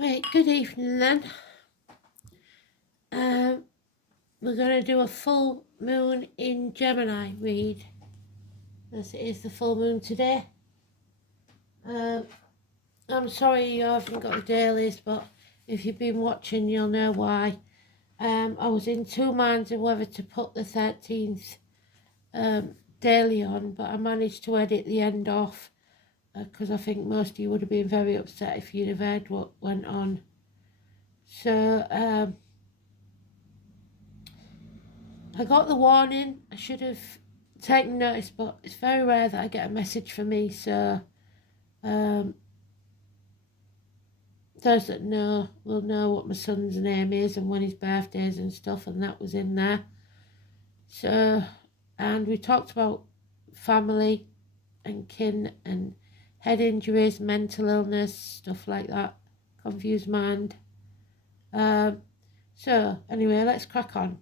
Right, good evening then. We're going to do a full moon in Gemini read, as it is the full moon today. I'm sorry you haven't got the dailies, but if you've been watching, you'll know why. I was in two minds of whether to put the 13th daily on, but I managed to edit the end off because I think most of you would have been very upset if you'd have heard what went on. So, I got the warning. I should have taken notice, but it's very rare that I get a message from me, so those that know will know what my son's name is and when his birthday is and stuff, and that was in there. So, and we talked about family and kin and head injuries, mental illness, stuff like that, confused mind. So anyway, let's crack on.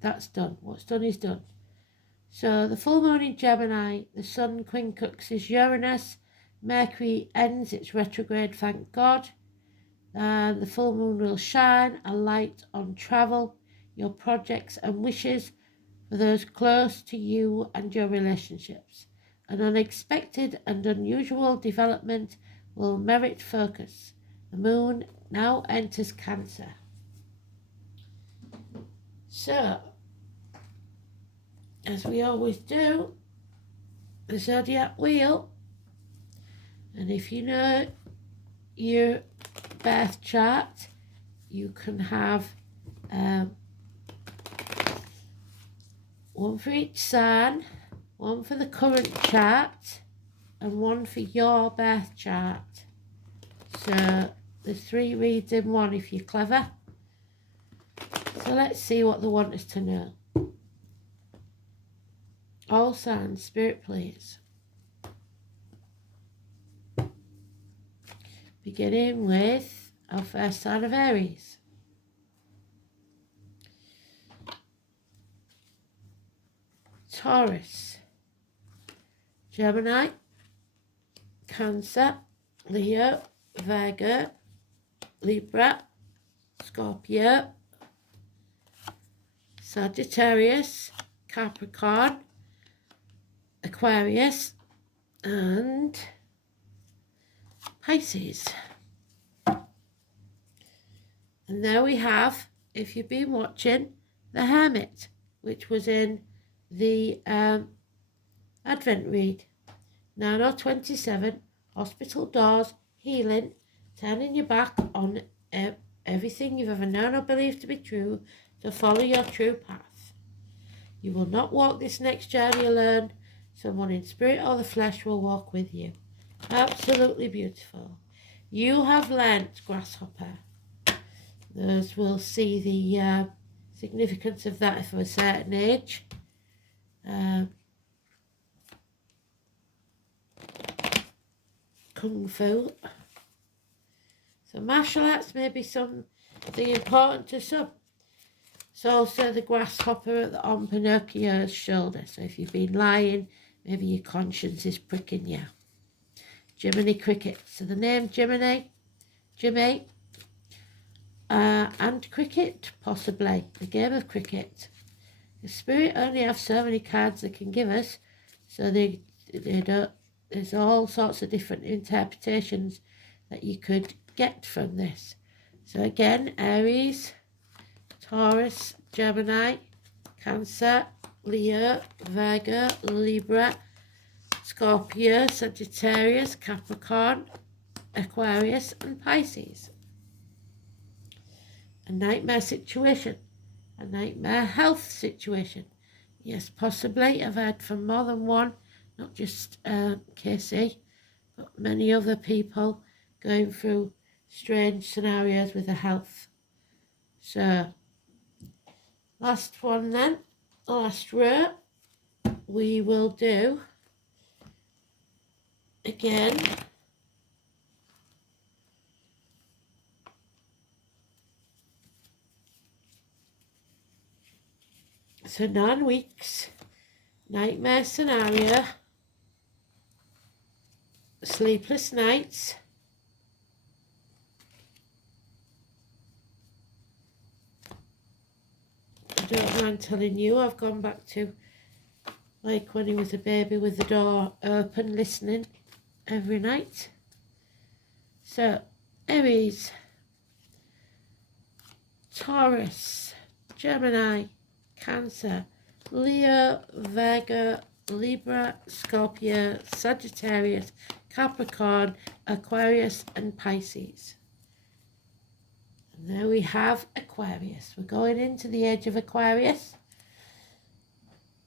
That's done. What's done is done. So the full moon in Gemini, the sun quincunxes Uranus, Mercury ends its retrograde, thank God. The full moon will shine a light on travel, your projects and wishes for those close to you and your relationships. An unexpected and unusual development will merit focus. The moon now enters Cancer. So, as we always do, the zodiac wheel, and if you know your birth chart, you can have one for each sign, one for the current chart, and one for your birth chart. So there's 3 reads in one if you're clever. So let's see what they want us to know. All signs, spirit please. Beginning with our first sign of Aries. Taurus, Gemini, Cancer, Leo, Virgo, Libra, Scorpio, Sagittarius, Capricorn, Aquarius, and Pisces. And there we have, if you've been watching, the Hermit, which was in the Advent read. 9:27, hospital doors, healing, turning your back on everything you've ever known or believed to be true, to follow your true path. You will not walk this next journey alone. Someone in spirit or the flesh will walk with you. Absolutely beautiful. You have learnt, grasshopper. Those will see the significance of that for a certain age. Kung Fu. So martial arts may be something important to some. It's also the grasshopper on Pinocchio's shoulder. So if you've been lying, maybe your conscience is pricking you. Jiminy Cricket. So the name Jiminy, Jimmy, and cricket, possibly. The game of cricket. The spirit only have so many cards they can give us. So they don't. There's all sorts of different interpretations that you could get from this. So again, Aries, Taurus, Gemini, Cancer, Leo, Virgo, Libra, Scorpio, Sagittarius, Capricorn, Aquarius, and Pisces. A nightmare situation, a nightmare health situation. Yes, possibly. I've heard from more than one, not just Casey, but many other people going through strange scenarios with their health. So, last one then, last row, we will do again so 9 weeks, nightmare scenario, sleepless nights, I don't mind telling you, I've gone back to like when he was a baby with the door open, listening every night. So, Aries, Taurus, Gemini, Cancer, Leo, Virgo, Libra, Scorpio, Sagittarius, Capricorn, Aquarius and Pisces. And there we have Aquarius. We're going into the age of Aquarius.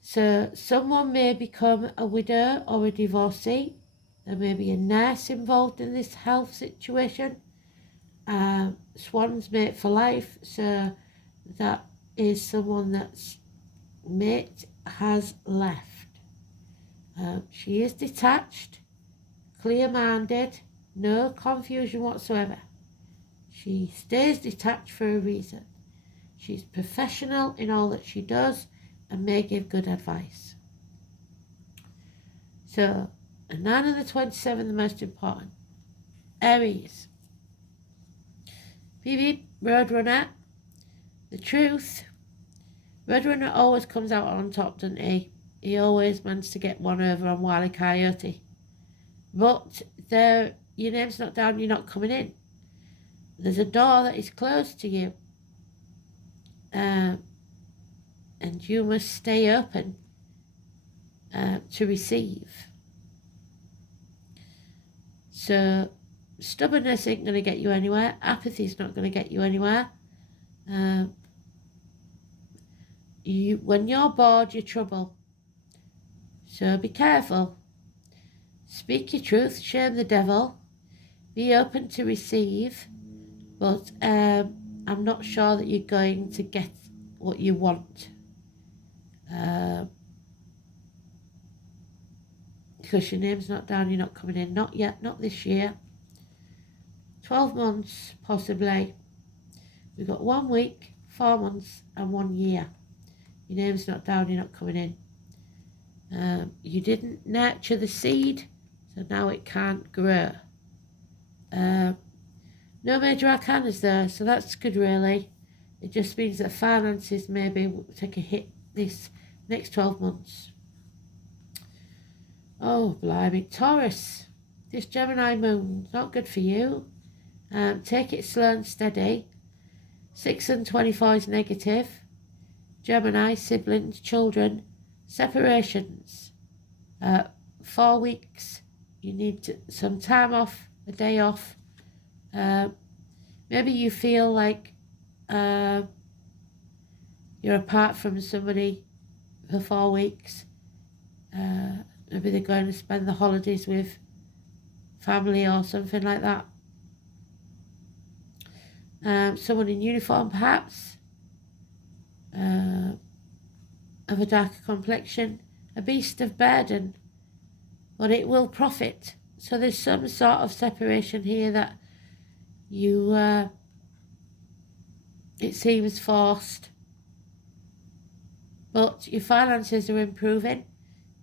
So someone may become a widow or a divorcee. There may be a nurse involved in this health situation. Swan's mate for life. So that is someone that's mate has left. She is detached, clear-minded, no confusion whatsoever. She stays detached for a reason. She's professional in all that she does and may give good advice. So, a 9 and the 27, the most important. Aries. Beep, Roadrunner. The truth. Roadrunner always comes out on top, doesn't he? He always manages to get one over on Wile E. Coyote. But there, your name's not down, you're not coming in. There's a door that is closed to you. And you must stay open to receive. So, stubbornness ain't going to get you anywhere. Apathy's not going to get you anywhere. When you're bored, you're trouble. So be careful. Speak your truth, shame the devil. Be open to receive. But I'm not sure that you're going to get what you want. Because your name's not down, you're not coming in. Not yet, not this year. 12 months, possibly. We've got 1 week, 4 months, and 1 year. Your name's not down, you're not coming in. You didn't nurture the seed, so now it can't grow. No major arcanas there, so that's good really. It just means that finances maybe will take a hit this next 12 months. Oh, blimey. Taurus, this Gemini moon, not good for you. Take it slow and steady. 6 and 24 is negative. Gemini, siblings, children, separations. 4 weeks, you need some time off, a day off. Maybe you feel like you're apart from somebody for 4 weeks. Maybe they're going to spend the holidays with family or something like that. Someone in uniform perhaps, of a darker complexion, a beast of burden, but it will profit. So there's some sort of separation here that you, it seems forced, but your finances are improving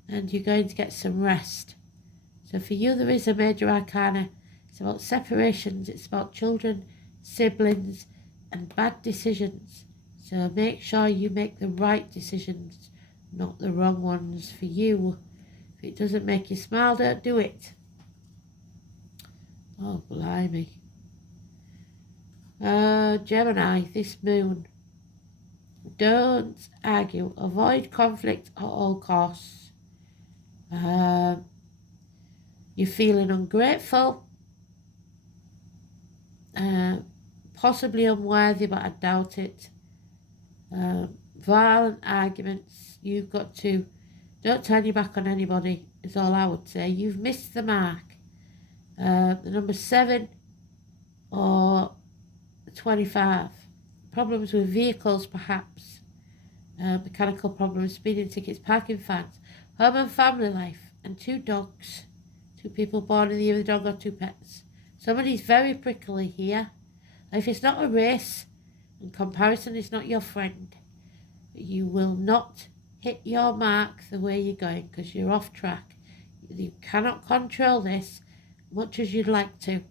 and you're going to get some rest. So for you there is a major arcana. It's about separations, it's about children, siblings and bad decisions. So make sure you make the right decisions, not the wrong ones for you. If it doesn't make you smile, don't do it. Oh, blimey. Gemini, this moon. Don't argue. Avoid conflict at all costs. You're feeling ungrateful. Possibly unworthy, but I doubt it. Violent arguments. You've got to, don't turn your back on anybody, is all I would say. You've missed the mark. The number 7 or 25. Problems with vehicles perhaps. Mechanical problems, speeding tickets, parking fines. Home and family life. And 2 dogs. 2 people born in the year of the dog or 2 pets. Somebody's very prickly here. If it's not a race, and comparison is not your friend, you will not hit your mark the way you're going because you're off track. You cannot control this much as you'd like to.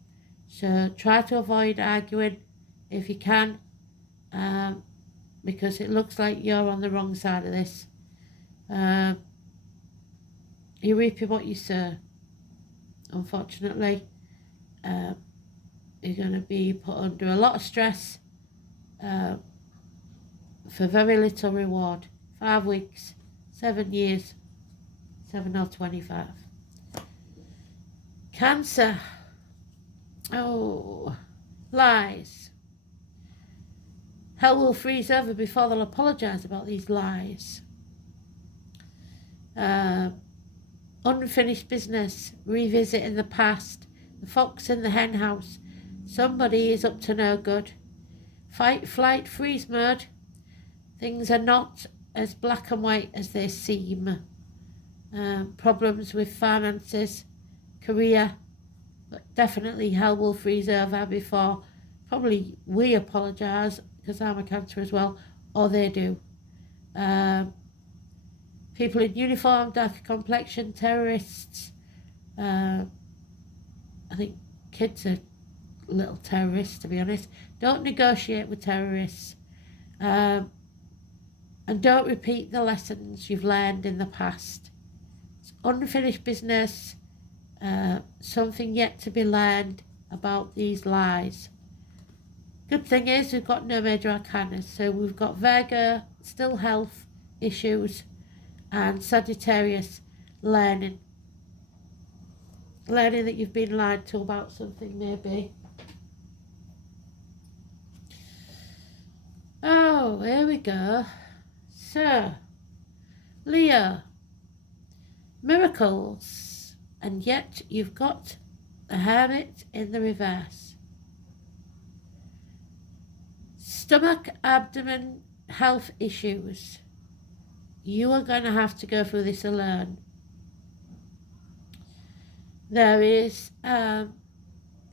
So try to avoid arguing if you can. because it looks like you're on the wrong side of this. You're reaping what you sow, unfortunately. You're going to be put under a lot of stress for very little reward. 5 weeks, 7 years, 7 or 25. Cancer. Oh, lies. Hell will freeze over before they'll apologise about these lies. Unfinished business, revisiting the past, the fox in the hen house. Somebody is up to no good. Fight, flight, freeze mode. Things are not as black and white as they seem. Problems with finances, career, but definitely hell will freeze over before probably we apologise, because I'm a Cancer as well, or they do. People in uniform, darker complexion, terrorists. I think kids are little terrorists, to be honest. Don't negotiate with terrorists. And don't repeat the lessons you've learned in the past. It's unfinished business, something yet to be learned about these lies. Good thing is we've got no major arcana, so we've got Virgo, still health issues, and Sagittarius, learning that you've been lied to about something, maybe. Oh, here we go. So, Leo, miracles, and yet you've got the Hermit in the reverse. Stomach, abdomen, health issues. You are going to have to go through this alone. There is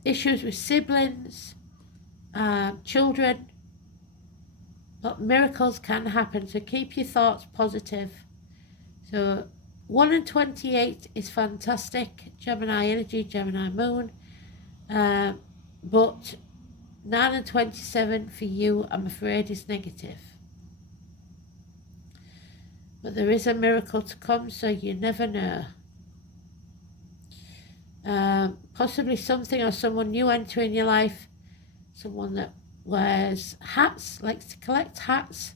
issues with siblings, children, but miracles can happen, so keep your thoughts positive. So 1 and 28 is fantastic, Gemini energy, Gemini moon, but 9 and 27 for you, I'm afraid, is negative. But there is a miracle to come, so you never know. Possibly something or someone new entering your life, someone that wears hats, likes to collect hats,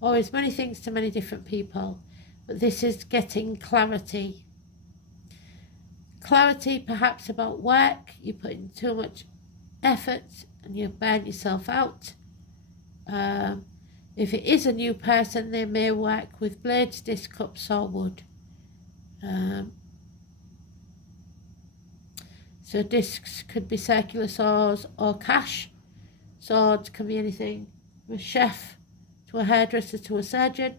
or is many things to many different people. But this is getting clarity. Clarity perhaps about work. You put in too much effort and you burn yourself out. If it is a new person, they may work with blades, disc cups or wood. So discs could be circular saws or cash. Swords can be anything from a chef to a hairdresser to a surgeon.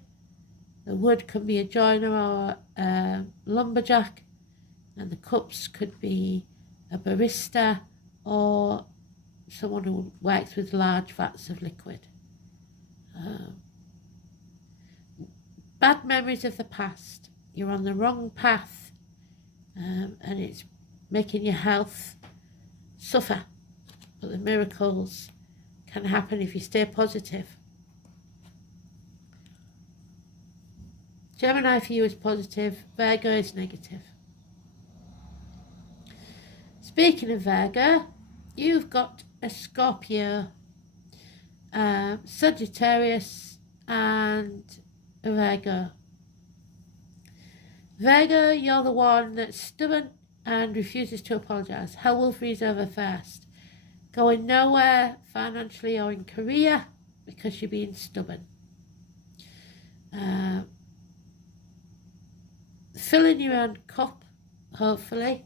The wood can be a joiner or a lumberjack. And the cups could be a barista or someone who works with large vats of liquid. Bad memories of the past. You're on the wrong path, and it's making your health suffer. But the miracles can happen if you stay positive. Gemini for you is positive, Virgo is negative. Speaking of Virgo, you've got a Scorpio, Sagittarius and a Virgo. Virgo, you're the one that's stubborn and refuses to apologise. Hell will freeze over first. Going nowhere financially or in career because you're being stubborn. Filling your own cup, hopefully.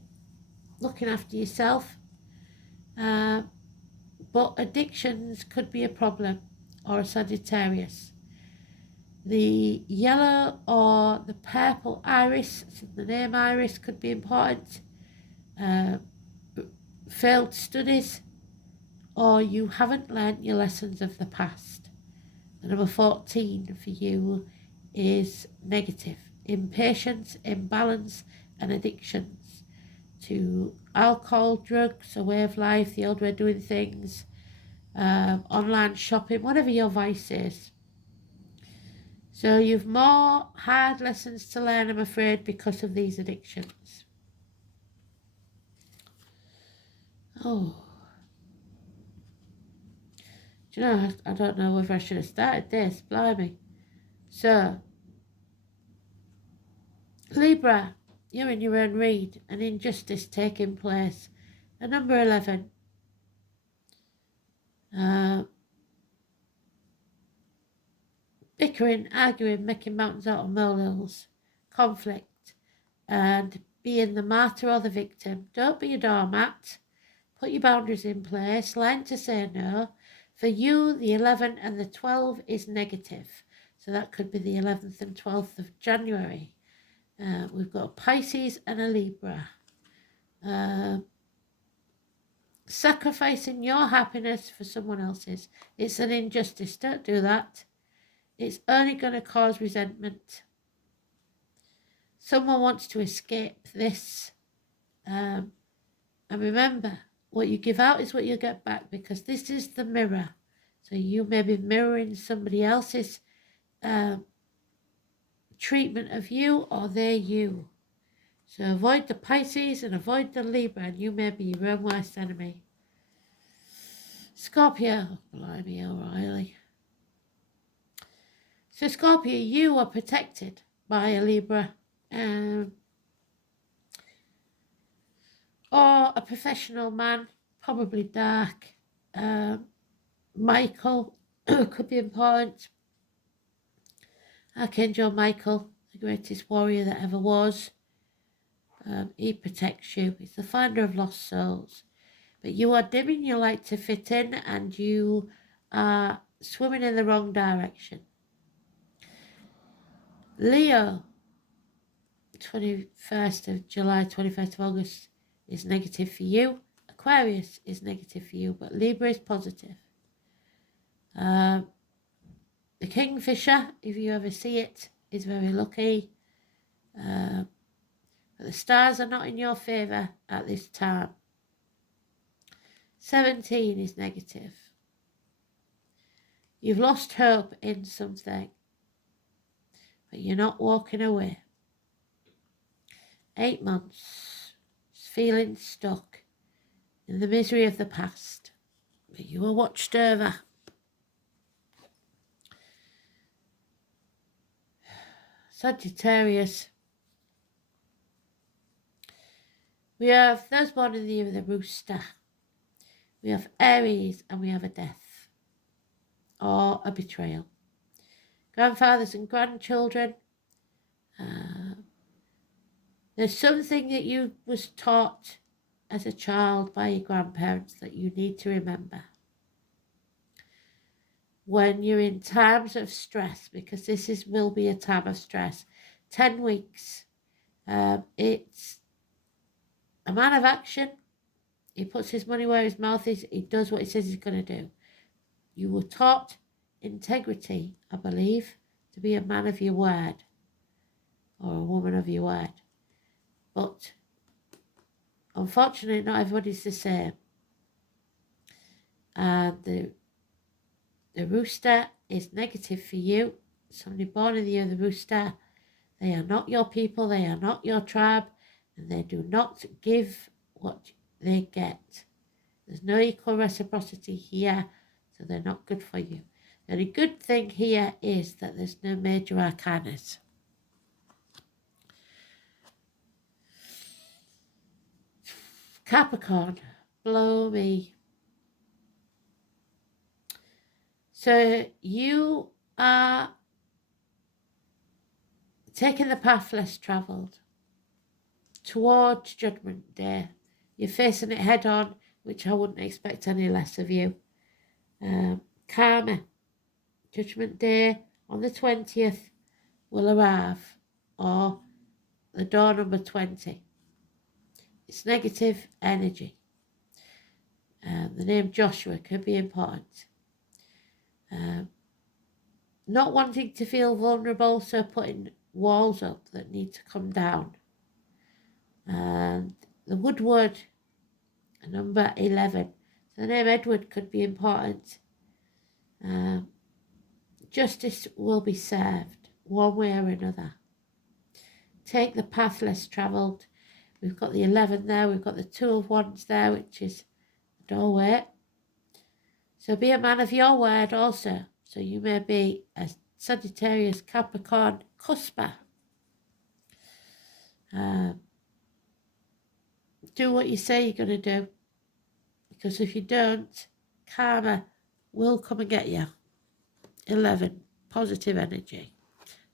Looking after yourself. But addictions could be a problem, or a Sagittarius. The yellow or the purple iris, the name iris, could be important. Failed studies, or you haven't learnt your lessons of the past. The number 14 for you is negative. Impatience, imbalance and addictions to alcohol, drugs, a way of life, the old way of doing things, online shopping, whatever your vice is. So you've more hard lessons to learn, I'm afraid, because of these addictions. Oh. Do you know, I don't know whether I should have started this, blimey. So, Libra, you're in your own read, an injustice taking place. At number 11, bickering, arguing, making mountains out of molehills, conflict, and being the martyr or the victim. Don't be a doormat. Put your boundaries in place. Learn to say no. For you, the 11 and the 12 is negative. So that could be the 11th and 12th of January. We've got a Pisces and a Libra. Sacrificing your happiness for someone else's. It's an injustice. Don't do that. It's only going to cause resentment. Someone wants to escape this. And remember, what you give out is what you get back, because this is the mirror. So you may be mirroring somebody else's treatment of you, or they're you. So avoid the Pisces and avoid the Libra, and you may be your own worst enemy. Scorpio, blimey, O'Reilly. So Scorpio, you are protected by a Libra, or a professional man, probably dark. Michael could be important. Archangel Michael, the greatest warrior that ever was. He protects you. He's the finder of lost souls. But you are dimming your light to fit in, and you are swimming in the wrong direction. Leo, 21st of July, 21st of August is negative for you. Aquarius is negative for you, but Libra is positive. The Kingfisher, if you ever see it, is very lucky. But the stars are not in your favour at this time. 17 is negative. You've lost hope in something, but you're not walking away. 8 months, feeling stuck in the misery of the past, but you were watched over. Sagittarius. We have those born in the year of the rooster. We have Aries, and we have a death or a betrayal. Grandfathers and grandchildren. There's something that you was taught as a child by your grandparents that you need to remember when you're in times of stress, because this will be a time of stress. 10 weeks. It's a man of action. He puts his money where his mouth is. He does what he says he's going to do. You were taught integrity, I believe, to be a man of your word or a woman of your word. But unfortunately, not everybody's the same. And the rooster is negative for you. Somebody born in the year of the rooster. They are not your people. They are not your tribe. And they do not give what they get. There's no equal reciprocity here, so they're not good for you. The only good thing here is that there's no major arcanas. Capricorn, blow me. So you are taking the path less travelled towards Judgment Day. You're facing it head on, which I wouldn't expect any less of you. Karma, Judgment Day on the 20th will arrive, or the door number 20. It's negative energy. The name Joshua could be important. Not wanting to feel vulnerable, so putting walls up that need to come down. And the Woodward, number 11. So the name Edward could be important. Justice will be served. one way or another. Take the path less travelled. We've got the 11 there. We've got the 2 of Wands there, which is the doorway. So be a man of your word also. So you may be a Sagittarius, Capricorn, cusper. Do what you say you're going to do. Because if you don't, karma will come and get you. 11, positive energy.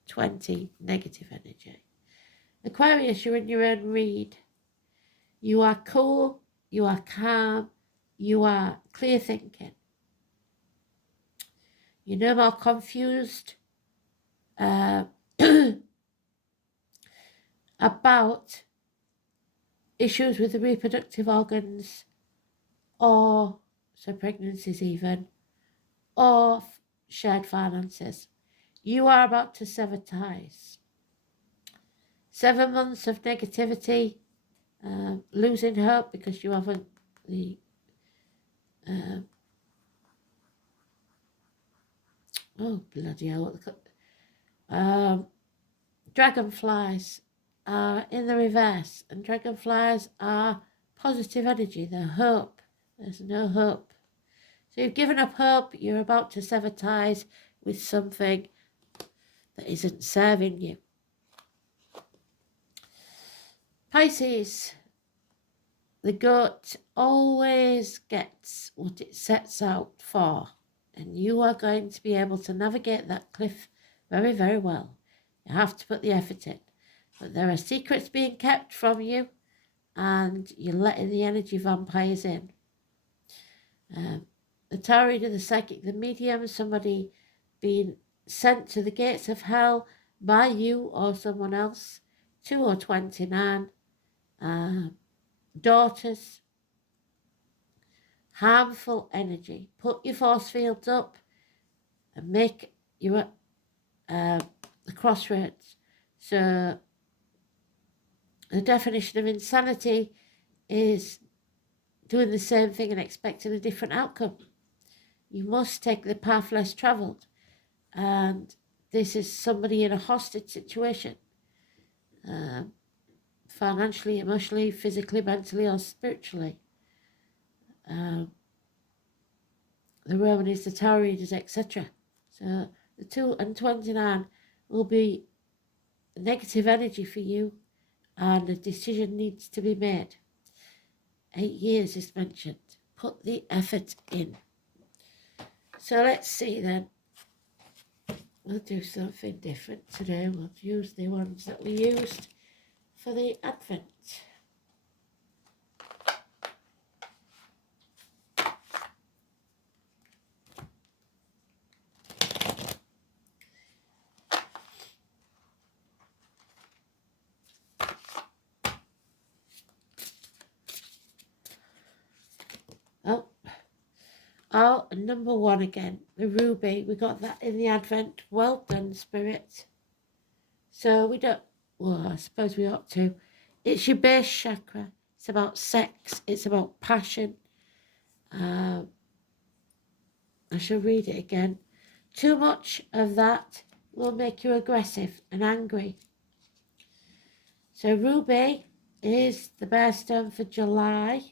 20, negative energy. Aquarius, you're in your own read. You are cool, you are calm, you are clear thinking. You're no more confused about issues with the reproductive organs, or so pregnancies even, or shared finances. You are about to sever ties. 7 months of negativity, losing hope because you haven't the oh bloody hell, dragonflies are in the reverse, and dragonflies are positive energy. They're hope. There's no hope. So you've given up hope. You're about to sever ties with something that isn't serving you. Pisces, the goat always gets what it sets out for, and you are going to be able to navigate that cliff very, very well. You have to put the effort in, but there are secrets being kept from you, and you're letting the energy vampires in. The tarot reader, the psychic, the medium, somebody being sent to the gates of hell by you or someone else. 2 or 29. Daughters. Harmful energy. Put your force fields up and make you at the crossroads. So the definition of insanity is doing the same thing and expecting a different outcome. You must take the path less travelled. And this is somebody in a hostage situation. Financially, emotionally, physically, mentally, or spiritually. The Roman is the tarot readers, etc. So the 2 and 29 will be negative energy for you, and a decision needs to be made. 8 years is mentioned. Put the effort in. So let's see then. We'll do something different today. We'll use the ones that we used for the Advent. Oh, number 1 again, the ruby. We got that in the Advent. Well done, Spirit. So we don't, well, I suppose we ought to. It's your base chakra. It's about sex. It's about passion. I shall read it again. Too much of that will make you aggressive and angry. So ruby is the bear stone for July.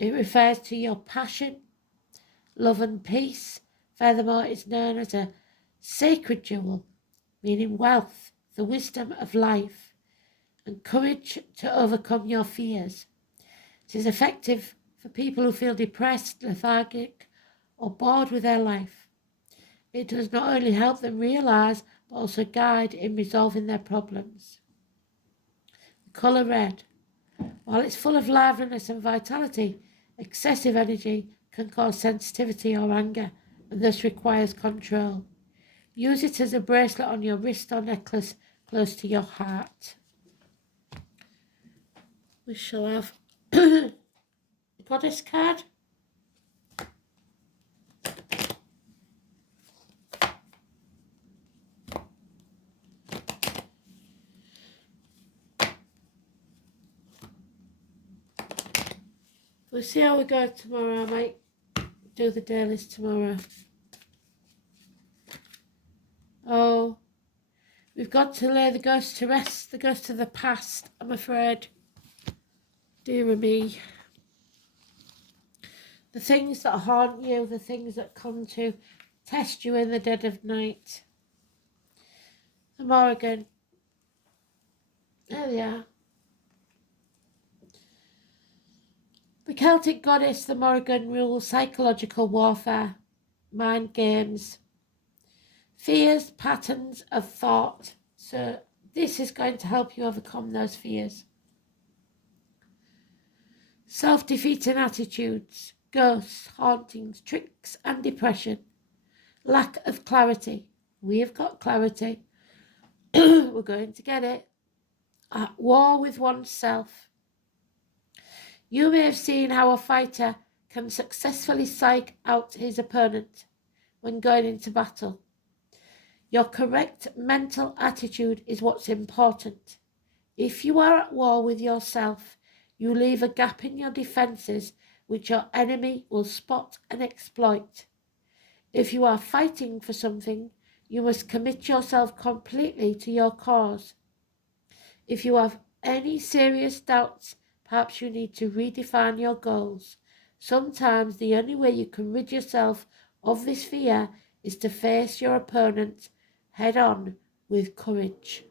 It refers to your passion, love and peace. Furthermore, it's known as a sacred jewel, meaning wealth, the wisdom of life, and courage to overcome your fears. It is effective for people who feel depressed, lethargic, or bored with their life. It does not only help them realise, but also guide in resolving their problems. The colour red. While it's full of liveliness and vitality, excessive energy can cause sensitivity or anger, and thus requires control. Use it as a bracelet on your wrist or necklace close to your heart. We shall have the Goddess card. We'll see how we go tomorrow. I might do the dailies tomorrow. We've got to lay the ghost to rest, the ghost of the past, I'm afraid. Dear me. The things that haunt you, the things that come to test you in the dead of night. The Morrigan. There they are. The Celtic goddess, the Morrigan, rules psychological warfare, mind games, fears, patterns of thought. So this is going to help you overcome those fears. Self-defeating attitudes, ghosts, hauntings, tricks and depression. Lack of clarity. We have got clarity. We're going to get it. At war with oneself. You may have seen how a fighter can successfully psych out his opponent when going into battle. Your correct mental attitude is what's important. If you are at war with yourself, you leave a gap in your defences which your enemy will spot and exploit. If you are fighting for something, you must commit yourself completely to your cause. If you have any serious doubts, perhaps you need to redefine your goals. Sometimes the only way you can rid yourself of this fear is to face your opponent head on with courage.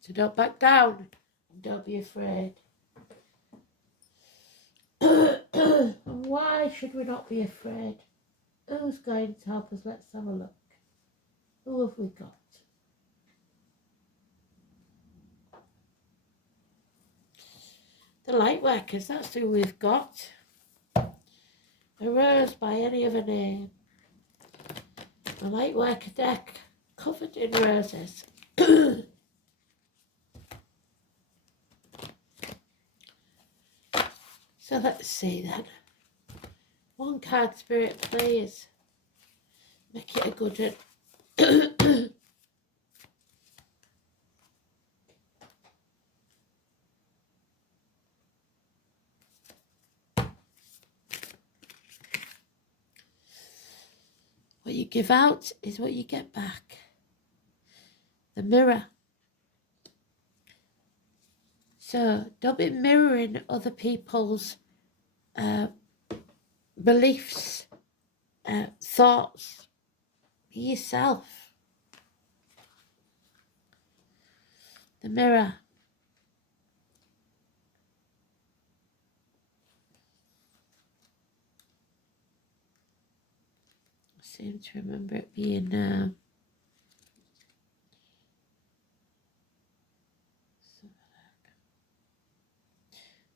So don't back down and don't be afraid. And why should we not be afraid? Who's going to help us? Let's have a look. Who have we got? The Lightworkers, that's who we've got. A rose by any other name. The Lightworker deck covered in roses. So let's see then. One card spirit, please. Make it a good one. What you give out is what you get back. The Mirror. So don't be mirroring other people's beliefs, thoughts. Be yourself. The Mirror. I seem to remember it being the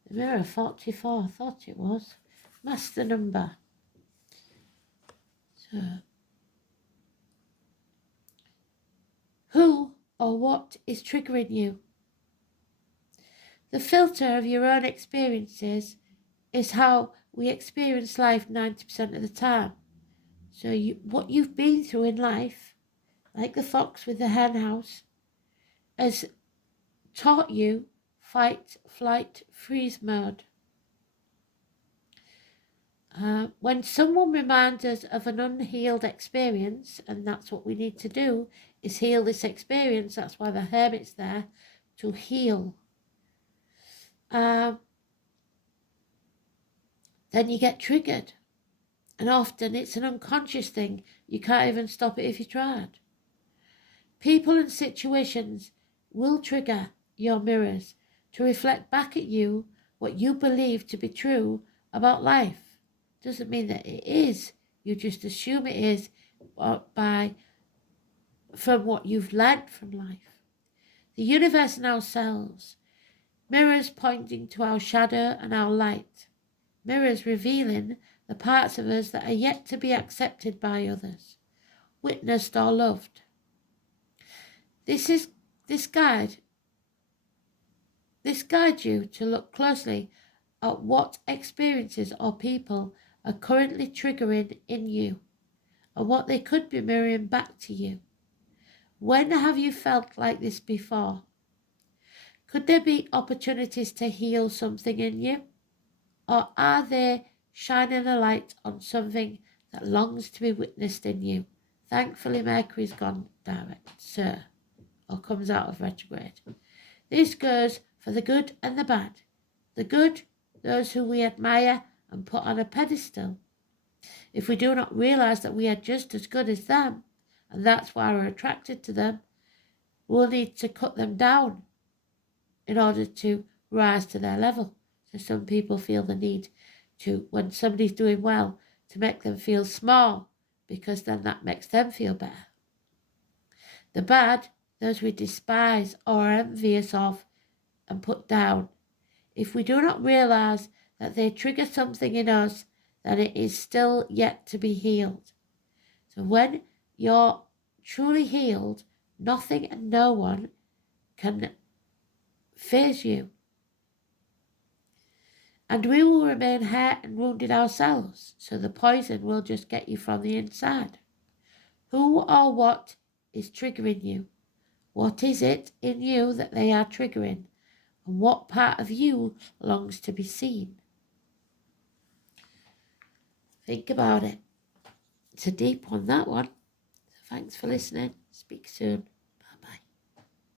Mirror 44, I thought it was. Master number. So, who or what is triggering you? The filter of your own experiences is how we experience life 90% of the time. So what you've been through in life, like the fox with the hen house, has taught you fight, flight, freeze mode. When someone reminds us of an unhealed experience, and that's what we need to do, is heal this experience. That's why the hermit's there, to heal. Then you get triggered. And often it's an unconscious thing. You can't even stop it if you tried. People and situations will trigger your mirrors to reflect back at you what you believe to be true about life. Doesn't mean that it is. You just assume it is from what you've learned from life. The universe and ourselves. Mirrors pointing to our shadow and our light. Mirrors revealing the parts of us that are yet to be accepted by others, witnessed or loved. This guides you to look closely at what experiences or people are currently triggering in you and what they could be mirroring back to you. When have you felt like this before? Could there be opportunities to heal something in you? Or are they shining a light on something that longs to be witnessed in you? Thankfully, Mercury's gone direct, sir. or comes out of retrograde. This goes for the good and the bad. The good, those who we admire and put on a pedestal. If we do not realize that we are just as good as them, and that's why we're attracted to them, we'll need to cut them down in order to rise to their level. So some people feel the need to, when somebody's doing well, to make them feel small, because then that makes them feel better. The bad, those we despise or are envious of and put down. If we do not realize that they trigger something in us, then it is still yet to be healed. So when you're truly healed, nothing and no one can faze you. And we will remain hurt and wounded ourselves, so the poison will just get you from the inside. Who or what is triggering you? What is it in you that they are triggering? And what part of you longs to be seen? Think about it. It's a deep one, that one. So thanks for listening. Speak soon.